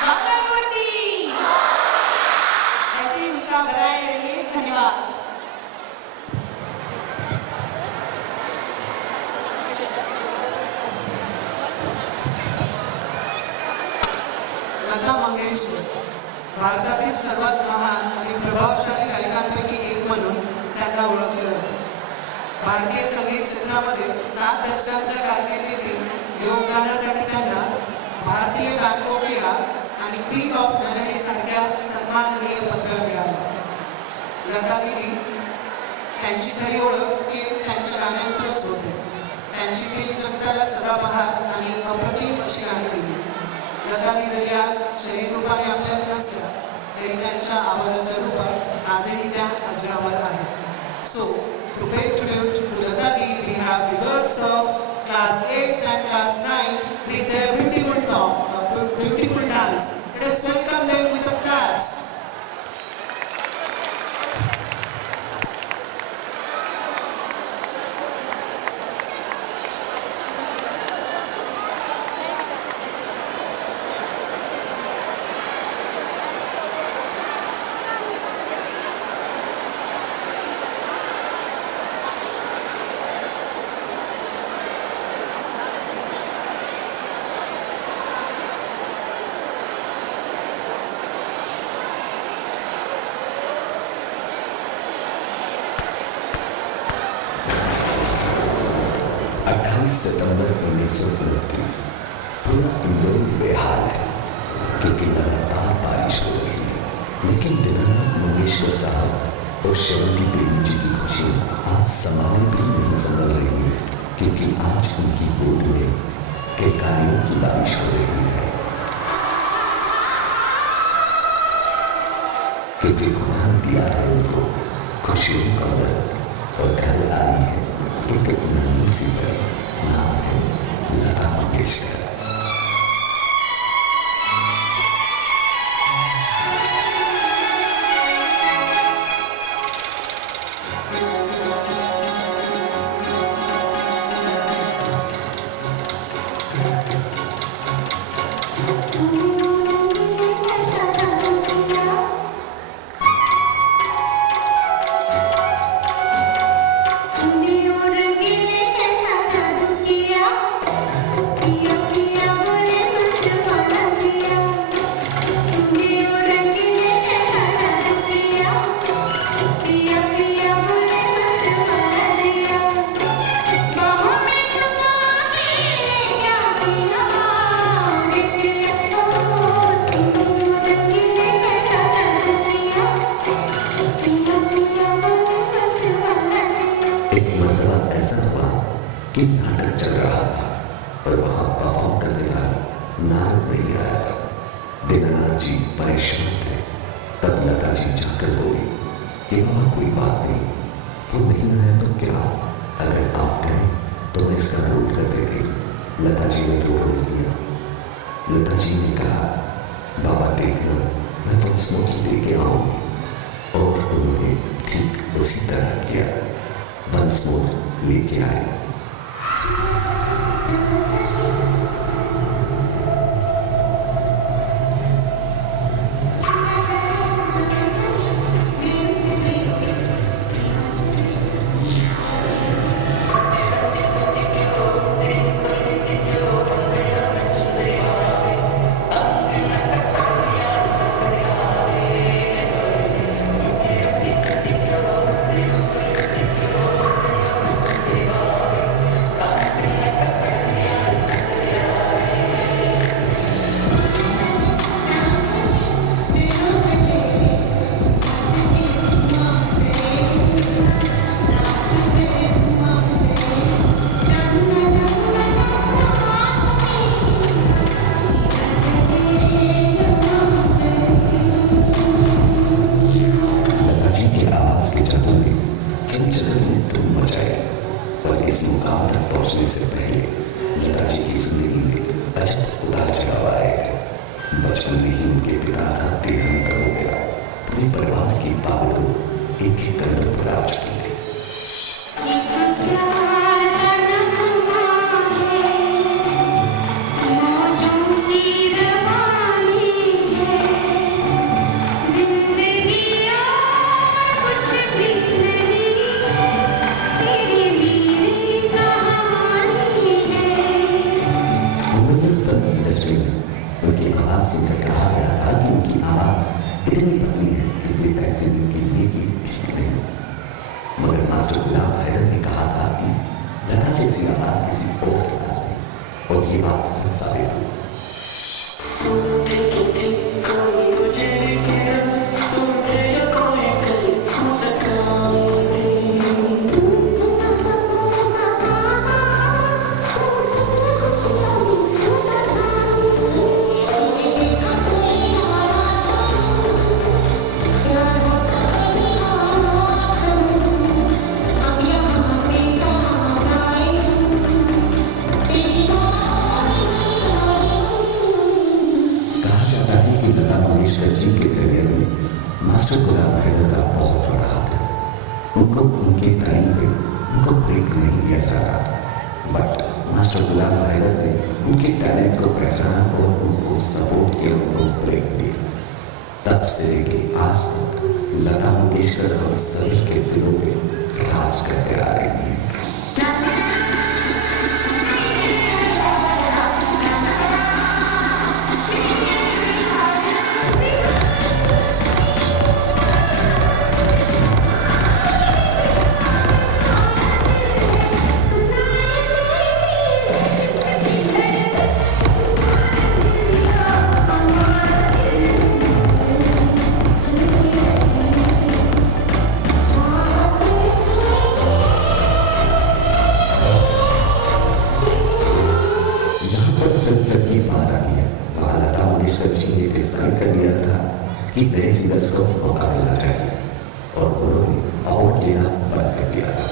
मंगल मूर्ति। ऐसे ही उत्साह बनाए रहिए। धन्यवाद। लता मंगेशकर भारतातील सर्वात महान आणि प्रभावशाली गायकांपैकी एक म्हणून त्यांना ओळखले जाते. भारतीय संगीत क्षेत्रामध्ये 7 दशकांच्या कारकिर्दीतील योगदानासाठी त्यांना भारतीय गानकोकिळा आणि क्वीन ऑफ मेलडी सारख्या सन्माननीय पदव्या मिळाल्या. लता दिदी त्यांची खरी ओळख ही त्यांच्या गाण्यांतूनच होते. त्यांची फिल्म जगताला सदाबहार आणि अप्रतिम अशी गाणी दिली. लतानी जरी आज शरीर रूपाने आपल्यात नसल्या तरी त्यांच्या आवाजाच्या रूपात आजही त्या अजरामर आहेत. So to pay tribute to Lata Di, we have the girls of class 8 and class 9 with their beautiful dance. Let us welcome them with a claps. सितंबर 1929 पूरा इंदौर बेहाल है क्योंकि लगातार बारिश हो रही है। लेकिन दिनानाथ मंगेशकर साहब और श्रीमती देवी जी की खुशी आज संभाली भी नहीं संभल रही है क्योंकि आज उनकी गोद में केकारियों की बारिश हो रही है। क्योंकि खुदा ने दिया है उनको खुशियों का वक्त और घर आई है एक नन्ही सी तरह नाम है लता मंगेशकर। कि नाटक चल रहा था और वहां परफॉर्म करने वाला नारद नहीं आया था। दीनानाथ जी परेशान थे। तब लता जी जाकर बोली कि वहां कोई बात नहीं, वो नहीं आया तो क्या, अगर आप कहें तो मैं इसका रोल कर देती। लता जी ने तो रोल दिया। लता जी ने कहा बाबा देखना मैं तो स्मोकी दे के आऊंगी, और उन्होंने ठीक उसी तरह किया। वन स्मोक लेके आए। एक प्यार का नगमा है। से कहा गया था कि उनकी आवाज इतनी पतली है कि बेतहसीन के लिए ही ठीक नहीं। मगर मास्टर गुलाम हैदर ने कहा था कि लता जैसी आवाज किसी और के पास नहीं, और ये बात सच साबित हुई। जी के करियर में मास्टर गुलाम हैदर का बहुत बड़ा हाथ है। उनको उनके टाइम पे उनको ब्रेक नहीं दिया जा रहा था, बट मास्टर गुलाम हैदर ने उनके टैलेंट को पहचाना और उनको सपोर्ट किया, उनको ब्रेक दिया। तब से लेके आज तक लता मंगेशकर हम सभी के दिलों पे राज करते आ रही है। कि नए सिंगर्स को मौका मिलना चाहिए, और उन्होंने अवार्ड लेना बंद कर दिया था।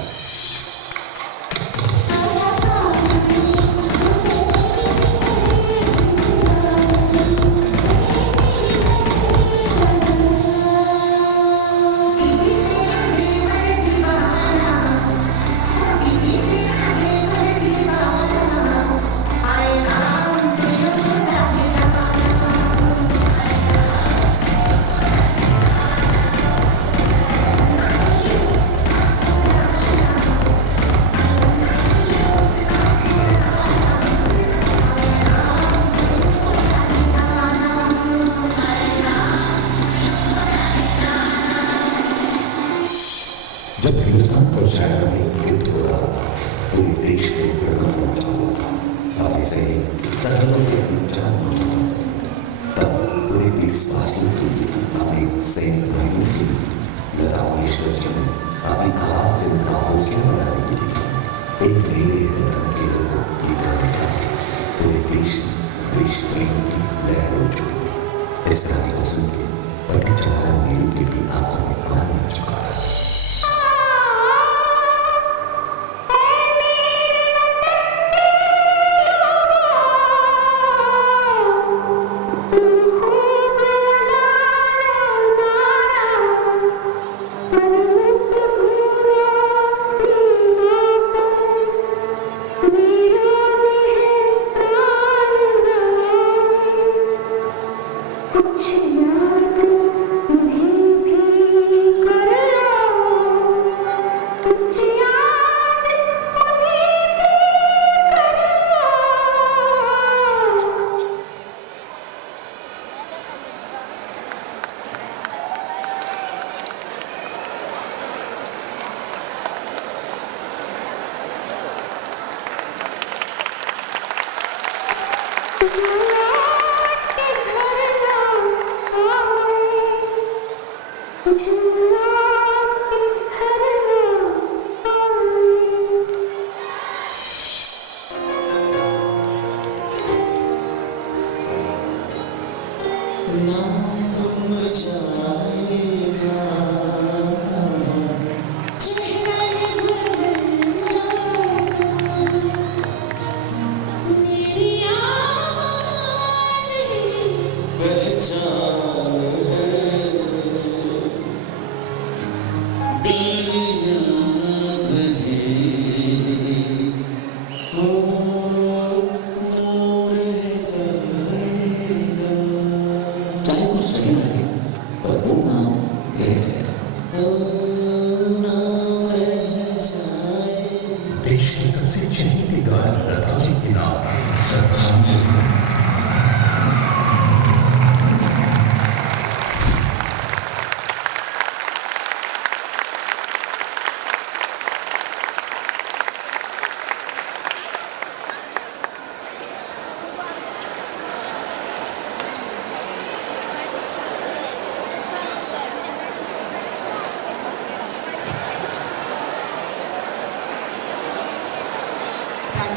जब हिंदुस्तान और चाइना में युद्ध हो रहा था, पूरे देश में भड़कम पहुंचा हुआ था। अपने सैनिक सरहदों पर अपनी जान बचाते थे। तब पूरे देशवासियों के लिए, अपने सैनिक भाइयों के लिए लता मंगेशकर जी ने अपनी आवाज से उनका हौसला बढ़ाने के लिए एक मेरे वतन के लोगों की गाने गाए। पूरे देश में देश प्रेम की लहर उठ चुकी थी। इस गाने को सुन के पंडित जवाहरलाल नेहरू के भी आंखों में पानी आ चुका था।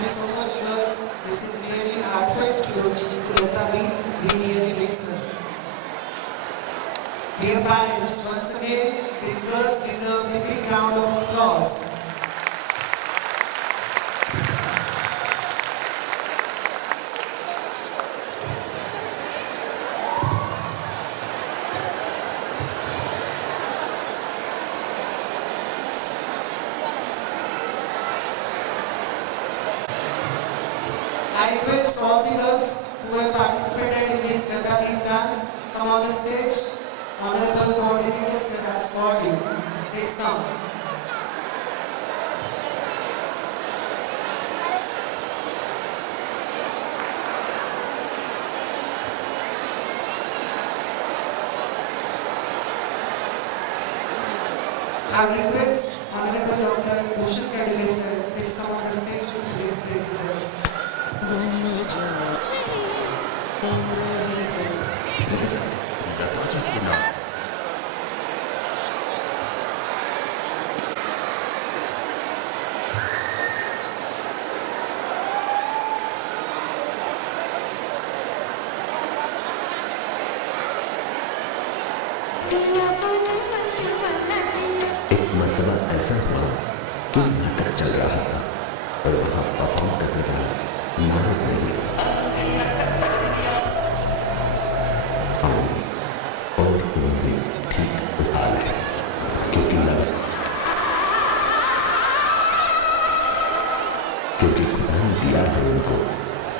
you so much, girls. This is really heartfelt to Lata Di. We really miss her. Dear parents, once again, these girls deserve the big round of applause. I request all the girls who have participated in this Gatali's dance come on the stage. Honorable coordinators that has called you. Please come. I request Honorable Dr. Bhushan Kadile sir, please come on the stage to felicitate the girls. एक मर्तबा ऐसा हुआ कि नाटक चल रहा था और वहाँ परफॉर्म करने वाला नारद नहीं और उन्होंने ठीक उधार है क्योंकि खुदा ने दिया है उनको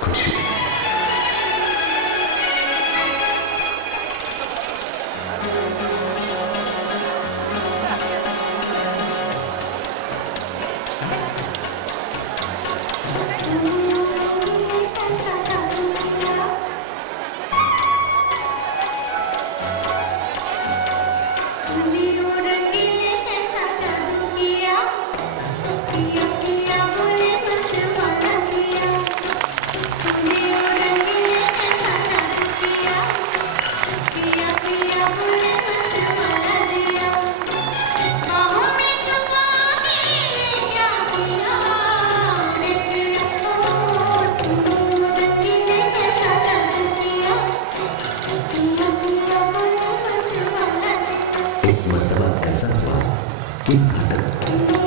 खुशी। एक मर्तबा ऐसा हुआ कि नाटक